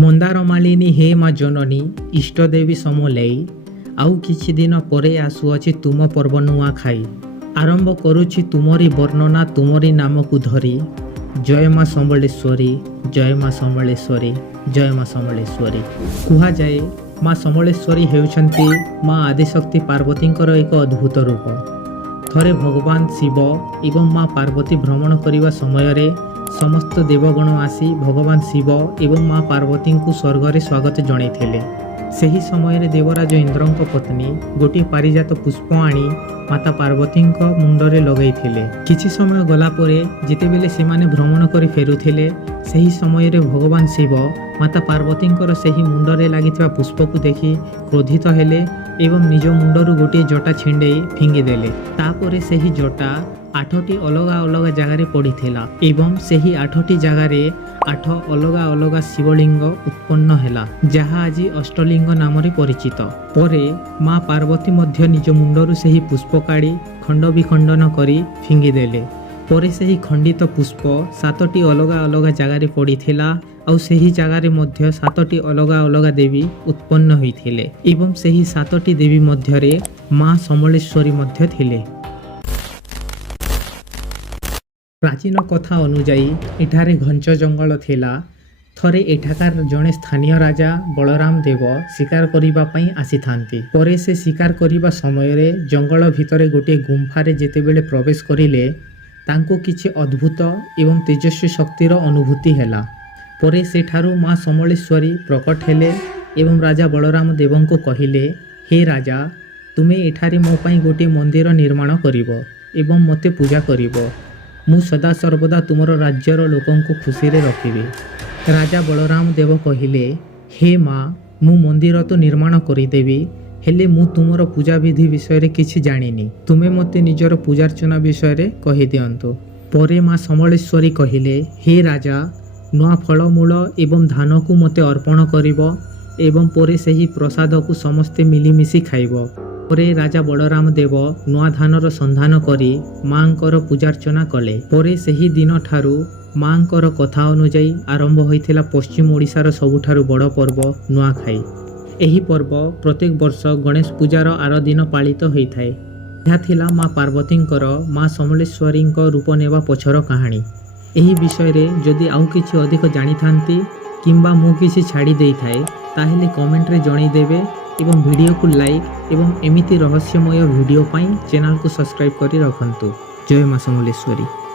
ମନ୍ଦାରମାଳିନୀ ହେ ମା ଜନନୀ ଇଷ୍ଟଦେବୀ ସମଲେଇ। ଆଉ କିଛି ଦିନ ପରେ ଆସୁଅଛି ତୁମ ପର୍ବ ନୂଆଖାଇ। ଆରମ୍ଭ କରୁଛି ତୁମରି ବର୍ଣ୍ଣନା ତୁମରି ନାମକୁ ଧରି। ଜୟ ମା ସମଲେଶ୍ୱରୀ, ଜୟ ମା ସମଲେଶ୍ୱରୀ, ଜୟ ମା ସମଲେଶ୍ୱରୀ। କୁହାଯାଏ ମା ସମଲେଶ୍ୱରୀ ହେଉଛନ୍ତି ମା ଆଦିଶକ୍ତି ପାର୍ବତୀଙ୍କର ଏକ ଅଦ୍ଭୁତ ରୂପ। ଥରେ ଭଗବାନ ଶିବ ଏବଂ ମା ପାର୍ବତୀ ଭ୍ରମଣ କରିବା ସମୟରେ ସମସ୍ତ ଦେବଗଣ ଆସି ଭଗବାନ ଶିବ ଏବଂ ମା ପାର୍ବତୀଙ୍କୁ ସ୍ୱର୍ଗରେ ସ୍ୱାଗତ ଜଣାଇଥିଲେ। ସେହି ସମୟରେ ଦେବରାଜ ଇନ୍ଦ୍ରଙ୍କ ପତ୍ନୀ ଗୋଟିଏ ପାରିଜାତ ପୁଷ୍ପ ଆଣି ମାତା ପାର୍ବତୀଙ୍କ ମୁଣ୍ଡରେ ଲଗାଇଥିଲେ। କିଛି ସମୟ ଗଲା ପରେ ଯେତେବେଳେ ସେମାନେ ଭ୍ରମଣ କରି ଫେରୁଥିଲେ, ସେହି ସମୟରେ ଭଗବାନ ଶିବ ମାତା ପାର୍ବତୀଙ୍କର ସେହି ମୁଣ୍ଡରେ ଲାଗିଥିବା ପୁଷ୍ପକୁ ଦେଖି କ୍ରୋଧିତ ହେଲେ ଏବଂ ନିଜ ମୁଣ୍ଡରୁ ଗୋଟିଏ ଜଟା ଛିଣ୍ଡେଇ ଫିଙ୍ଗିଦେଲେ। ତାପରେ ସେହି ଜଟା 8ଟି ଅଲଗା ଅଲଗା ଜାଗାରେ ପଡ଼ିଥିଲା ଏବଂ ସେହି 8ଟି ଜାଗାରେ 8 ଅଲଗା ଅଲଗା ଶିବଲିଙ୍ଗ ଉତ୍ପନ୍ନ ହେଲା, ଯାହା ଆଜି ଅଷ୍ଟଲିଙ୍ଗ ନାମରେ ପରିଚିତ। ପରେ ମା ପାର୍ବତୀ ମଧ୍ୟ ନିଜ ମୁଣ୍ଡରୁ ସେହି ପୁଷ୍ପ କାଢ଼ି ଖଣ୍ଡ ବିଖଣ୍ଡନ କରି ଫିଙ୍ଗିଦେଲେ। ପରେ ସେହି ଖଣ୍ଡିତ ପୁଷ୍ପ 7ଟି ଅଲଗା ଅଲଗା ଜାଗାରେ ପଡ଼ିଥିଲା ଆଉ ସେହି ଜାଗାରେ ମଧ୍ୟ 7ଟି ଅଲଗା ଅଲଗା ଦେବୀ ଉତ୍ପନ୍ନ ହୋଇଥିଲେ ଏବଂ ସେହି 7ଟି ଦେବୀ ମଧ୍ୟରେ ମା ସମଲେଶ୍ୱରୀ ମଧ୍ୟ ଥିଲେ। ପ୍ରାଚୀନ କଥା ଅନୁଯାୟୀ ଏଠାରେ ଘଞ୍ଚ ଜଙ୍ଗଲ ଥିଲା। ଥରେ ଏଠାକାର ଜଣେ ସ୍ଥାନୀୟ ରାଜା ବଳରାମ ଦେବ ଶିକାର କରିବା ପାଇଁ ଆସିଥାନ୍ତି। ପରେ ସେ ଶିକାର କରିବା ସମୟରେ ଜଙ୍ଗଲ ଭିତରେ ଗୋଟିଏ ଗୁମ୍ଫାରେ ଯେତେବେଳେ ପ୍ରବେଶ କରିଲେ, ତାଙ୍କୁ କିଛି ଅଦ୍ଭୁତ ଏବଂ ତେଜସ୍ୱୀ ଶକ୍ତିର ଅନୁଭୂତି ହେଲା। ପରେ ସେଠାରୁ ମା ସମଲେଶ୍ୱରୀ ପ୍ରକଟ ହେଲେ ଏବଂ ରାଜା ବଳରାମ ଦେବଙ୍କୁ କହିଲେ, ହେ ରାଜା, ତୁମେ ଏଠାରେ ମୋ ପାଇଁ ଗୋଟିଏ ମନ୍ଦିର ନିର୍ମାଣ କରିବ ଏବଂ ମୋତେ ପୂଜା କରିବ। ମୁଁ ସଦାସର୍ବଦା ତୁମର ରାଜ୍ୟର ଲୋକଙ୍କୁ ଖୁସିରେ ରଖିବି। ରାଜା ବଳରାମ ଦେବ କହିଲେ, ହେ ମା, ମୁଁ ମନ୍ଦିର ତ ନିର୍ମାଣ କରିଦେବି, ହେଲେ ମୁଁ ତୁମର ପୂଜାବିଧି ବିଷୟରେ କିଛି ଜାଣିନି। ତୁମେ ମୋତେ ନିଜର ପୂଜାର୍ଚ୍ଚନା ବିଷୟରେ କହିଦିଅନ୍ତୁ। ପରେ ମା ସମଲେଶ୍ୱରୀ କହିଲେ, ହେ ରାଜା, ନୂଆ ଫଳମୂଳ ଏବଂ ଧାନକୁ ମୋତେ ଅର୍ପଣ କରିବ ଏବଂ ପରେ ସେହି ପ୍ରସାଦକୁ ସମସ୍ତେ ମିଳିମିଶି ଖାଇବ। ପରେ ରାଜା ବଳରାମ ଦେବ ନୂଆ ଧାନର ସନ୍ଧାନ କରି ମାଙ୍କର ପୂଜାର୍ଚ୍ଚନା କଲେ। ପରେ ସେହି ଦିନଠାରୁ ମାଙ୍କର କଥା ଅନୁଯାୟୀ ଆରମ୍ଭ ହୋଇଥିଲା ପଶ୍ଚିମ ଓଡ଼ିଶାର ସବୁଠାରୁ ବଡ଼ ପର୍ବ ନୂଆଖାଇ। ଏହି ପର୍ବ ପ୍ରତ୍ୟେକ ବର୍ଷ ଗଣେଶ ପୂଜାର ଆର ଦିନ ପାଳିତ ହୋଇଥାଏ। ଏହା ଥିଲା ମା ପାର୍ବତୀଙ୍କର ମା ସମଲେଶ୍ୱରୀଙ୍କ ରୂପ ନେବା ପଛର କାହାଣୀ। ଏହି ବିଷୟରେ ଯଦି ଆଉ କିଛି ଅଧିକ ଜାଣିଥାନ୍ତି କିମ୍ବା ମୁଁ କିଛି ଛାଡ଼ି ଦେଇଥାଏ, ତାହେଲେ କମେଣ୍ଟରେ ଜଣାଇଦେବେ ଏବଂ ଭିଡ଼ିଓକୁ ଲାଇକ୍ ଏବଂ ଏମିତି ରହସ୍ୟମୟ ଭିଡ଼ିଓ ପାଇଁ ଚ୍ୟାନେଲକୁ ସବସ୍କ୍ରାଇବ୍ କରି ରଖନ୍ତୁ। ଜୟ ମା ସମଲେଶ୍ୱରୀ।